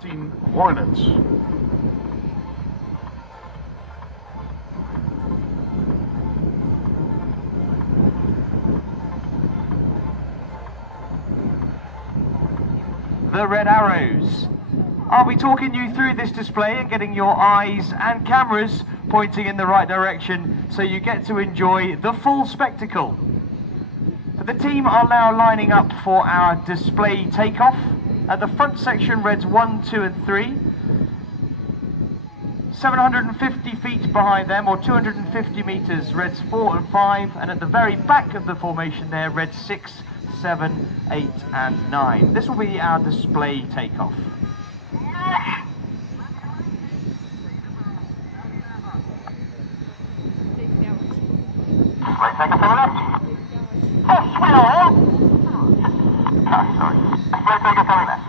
18 Hornets. The Red Arrows. I'll be talking you through this display and getting your eyes and cameras pointing in the right direction so you get to enjoy the full spectacle. The team are now lining up for our display takeoff. At the front section, Reds 1, 2 and 3. 750 feet behind them, or 250 meters, Reds 4 and 5. And at the very back of the formation there, Reds 6, 7, 8 and 9. This will be our display takeoff. Display takeoff on left. Yes, we are. Sorry. Display takeoff on left.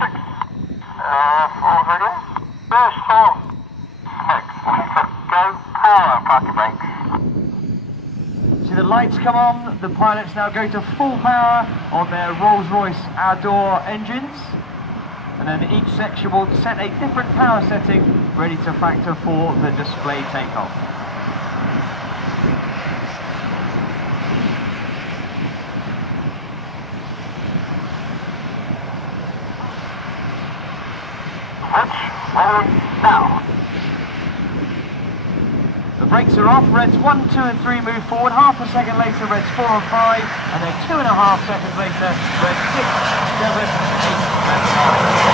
6. 4 radio. There's 4. 6. Go. Power. Park your brakes. See the lights come on, the pilots now go to full power on their Rolls-Royce outdoor engines, and then each section will set a different power setting ready to factor for the display takeoff. Now. The brakes are off, Reds 1, 2 and 3 move forward, half a second later Reds 4 and 5, and then 2.5 seconds later Reds 6, 7, 8 and 9.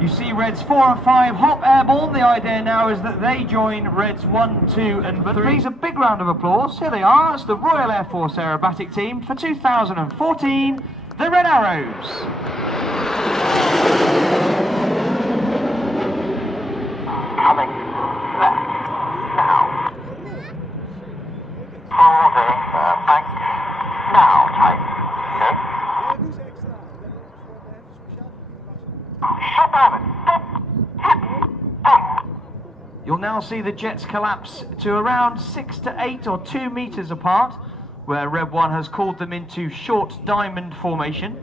You see Reds 4 and 5 hop airborne. The idea now is that they join Reds 1, 2 and 3. Please a big round of applause. Here they are. It's the Royal Air Force Aerobatic Team for 2014, the Red Arrows. Coming left now. Holding bank now. Tight. Okay. Shut down. You'll now see the jets collapse to around 6 to 8 or 2 meters apart, where Red 1 has called them into short diamond formation.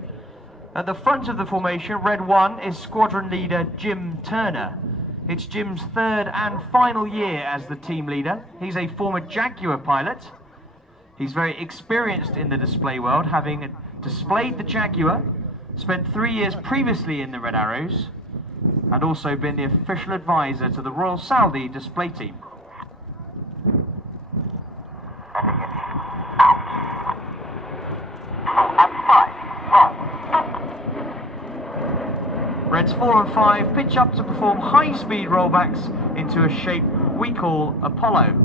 At the front of the formation, Red 1 is squadron leader Jim Turner. It's Jim's third and final year as the team leader. He's a former Jaguar pilot. He's very experienced in the display world, having displayed the Jaguar, spent 3 years previously in the Red Arrows, and also been the official advisor to the Royal Saudi display team. Reds 4 and 5 pitch up to perform high-speed rollbacks into a shape we call Apollo.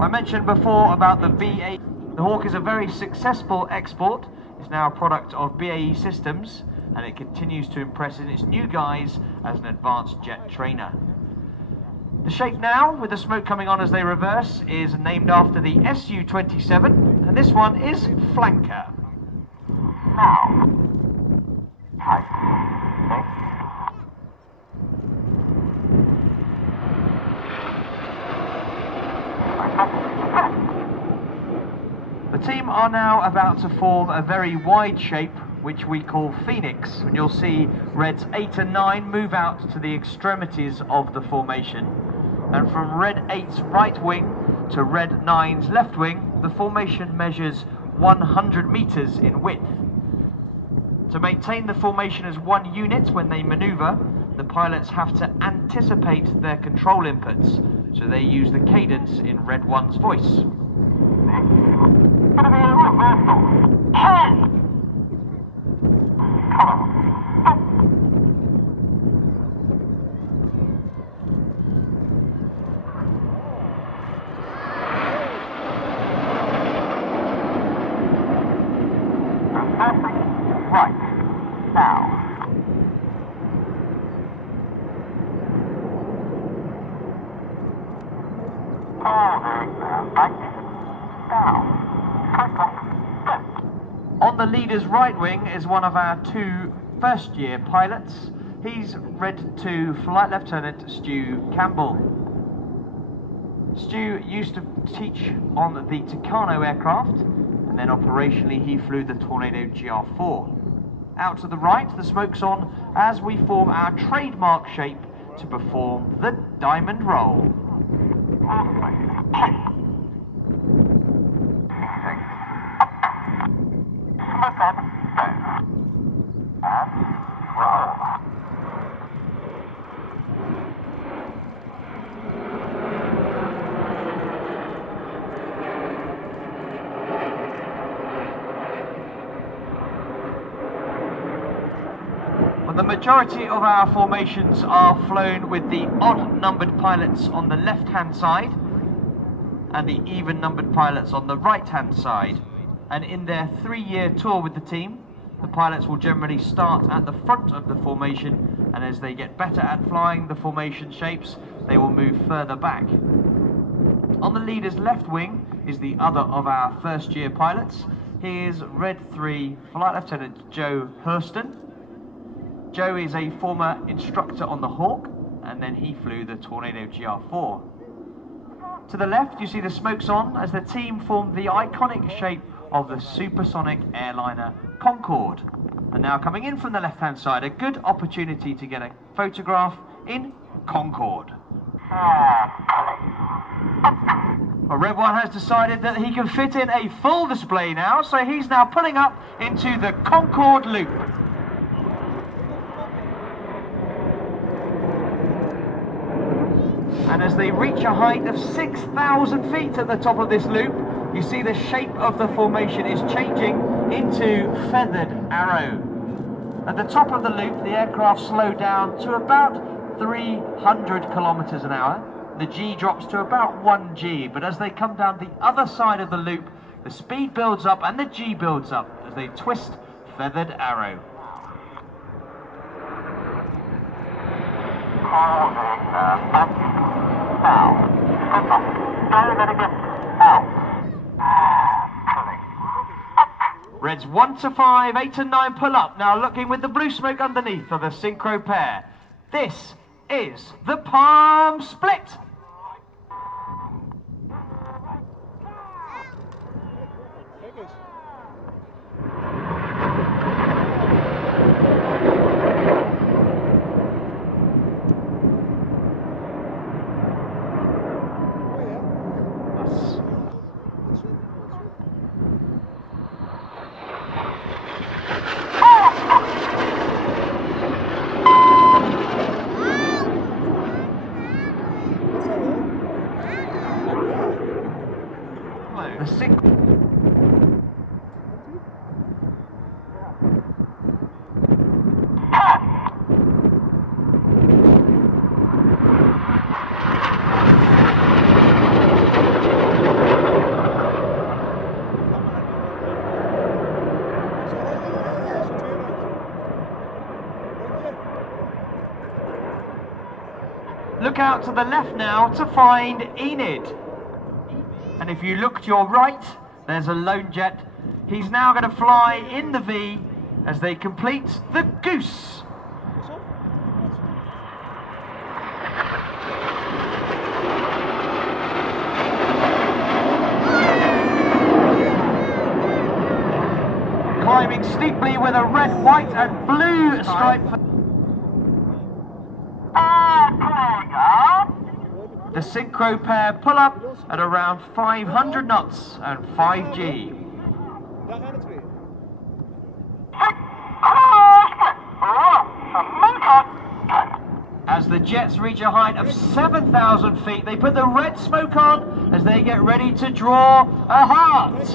I mentioned before about the BAE. The Hawk is a very successful export. It's now a product of BAE Systems, and it continues to impress in its new guise as an advanced jet trainer. The shape now, with the smoke coming on as they reverse, is named after the Su-27, and this one is Flanker. Now. The team are now about to form a very wide shape which we call Phoenix, and you'll see Reds 8 and 9 move out to the extremities of the formation, and from Red 8's right wing to Red 9's left wing the formation measures 100 meters in width. To maintain the formation as one unit when they maneuver, the pilots have to anticipate their control inputs, so they use the cadence in Red 1's voice. right. Now. On the leader's right wing is one of our two first-year pilots. He's Red 2 Flight Lieutenant Stu Campbell. Stu used to teach on the Tucano aircraft, and then operationally he flew the Tornado GR4. Out to the right, the smoke's on as we form our trademark shape to perform the diamond roll. The majority of our formations are flown with the odd-numbered pilots on the left-hand side and the even-numbered pilots on the right-hand side. And in their 3-year tour with the team, the pilots will generally start at the front of the formation, and as they get better at flying the formation shapes, they will move further back. On the leader's left wing is the other of our first-year pilots. Here's Red 3 Flight Lieutenant Joe Hurston. Joe is a former instructor on the Hawk, and then he flew the Tornado GR4. To the left, you see the smokes on as the team formed the iconic shape of the supersonic airliner Concorde. And now coming in from the left-hand side, a good opportunity to get a photograph in Concorde. Well, Red 1 has decided that he can fit in a full display now, so he's now pulling up into the Concorde loop. And as they reach a height of 6,000 feet at the top of this loop, you see the shape of the formation is changing into feathered arrow. At the top of the loop, the aircraft slowed down to about 300 kilometers an hour. The G drops to about 1 G, but as they come down the other side of the loop, the speed builds up and the G builds up as they twist feathered arrow. Reds 1 to 5, 8 to 9 pull up. Now looking with the blue smoke underneath of the synchro pair. This is the palm split. Look out to the left now to find Enid. And if you look to your right, there's a lone jet. He's now going to fly in the V as they complete the goose. Climbing steeply with a red, white and blue stripe. The synchro pair pull up at around 500 knots and 5G. As the jets reach a height of 7,000 feet, they put the red smoke on as they get ready to draw a heart.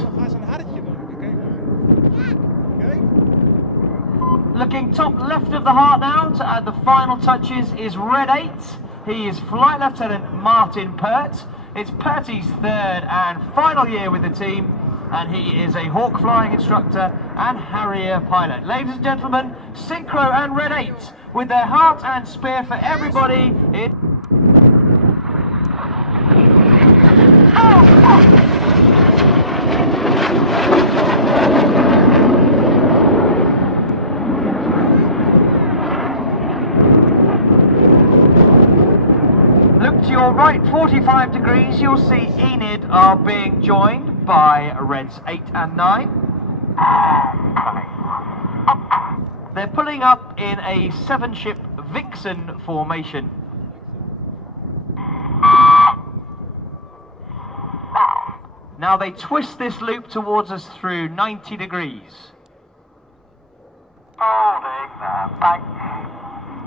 Looking top left of the heart now to add the final touches is Red 8. He is Flight Lieutenant Martin Pert. It's Pert's third and final year with the team, and he is a Hawk flying instructor and Harrier pilot. Ladies and gentlemen, Synchro and Red 8 with their heart and spear for everybody in... Look to your right 45 degrees, you'll see Enid are being joined by Reds 8 and 9. They're pulling up in a 7-ship Vixen formation. Now they twist this loop towards us through 90 degrees. Holding the bank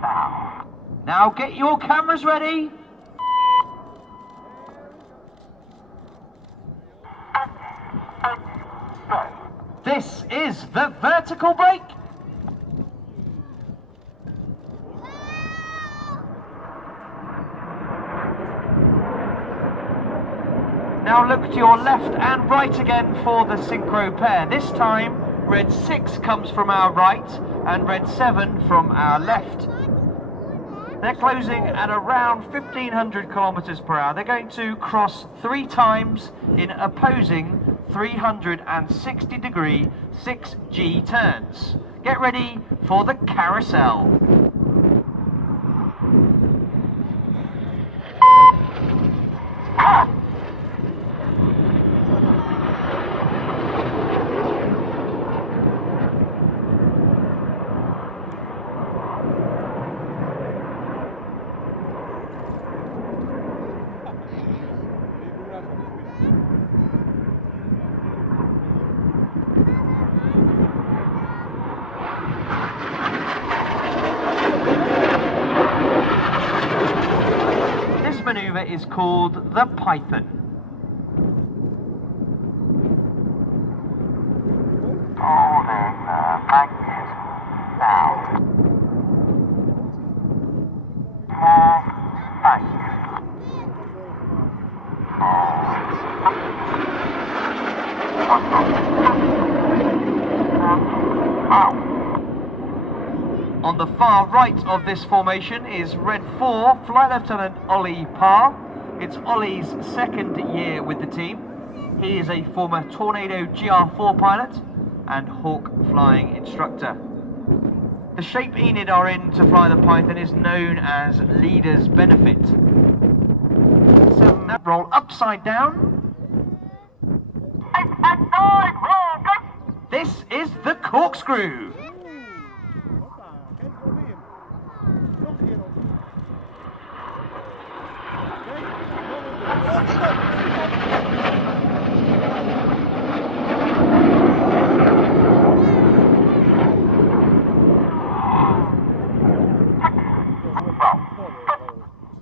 now. Now get your cameras ready. This is the vertical brake. Now look to your left and right again for the synchro pair. This time, Red 6 comes from our right and Red 7 from our left. They're closing at around 1500 kilometers per hour. They're going to cross 3 times in opposing 360-degree 6G turns. Get ready for the carousel. Maneuver is called the Python. Holding the bank now. More bank. On the far right of this formation is Red 4, Flight Lieutenant Ollie Parr. It's Ollie's 2nd year with the team. He is a former Tornado GR4 pilot and Hawk flying instructor. The shape Enid are in to fly the Python is known as Leader's Benefit. So now roll upside down. 8 and 9, roll, go! This is the corkscrew.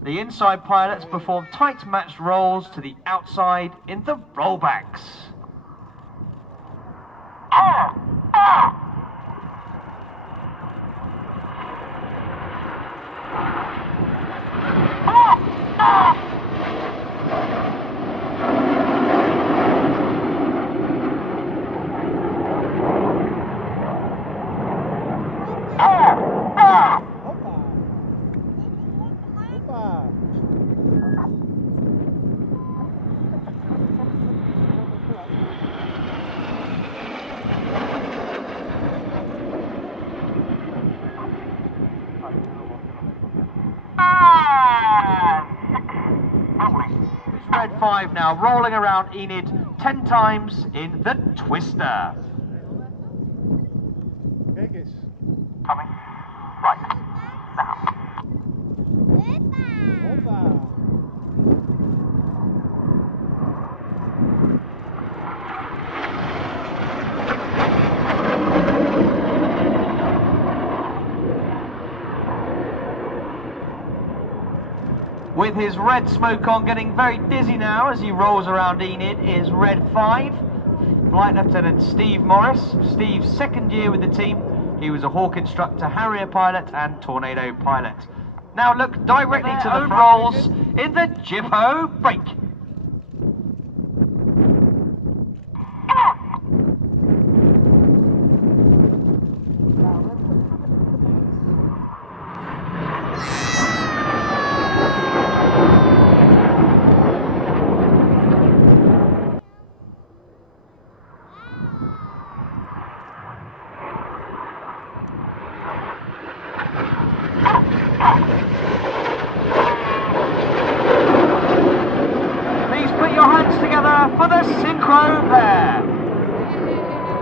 The inside pilots perform tight matched rolls to the outside in the rollbacks. Red 5 now rolling around Enid 10 times in the twister. Coming right now. With his red smoke on, getting very dizzy now as he rolls around Enid is Red 5, Flight Lieutenant Steve Morris. Steve's 2nd year with the team. He was a Hawk instructor, Harrier pilot and Tornado pilot. Now look directly to the rolls in the Jippo brake.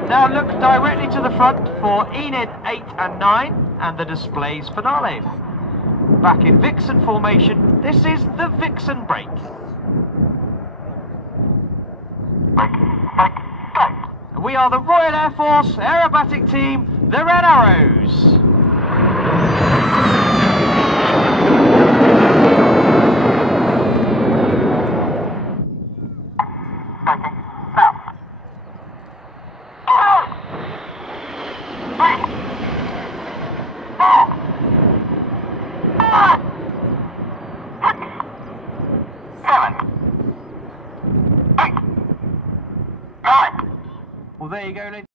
Now look directly to the front for Enid 8 and 9 and the display's finale. Back in Vixen formation, this is the Vixen break. We are the Royal Air Force Aerobatic Team, the Red Arrows. Well, there you go, ladies.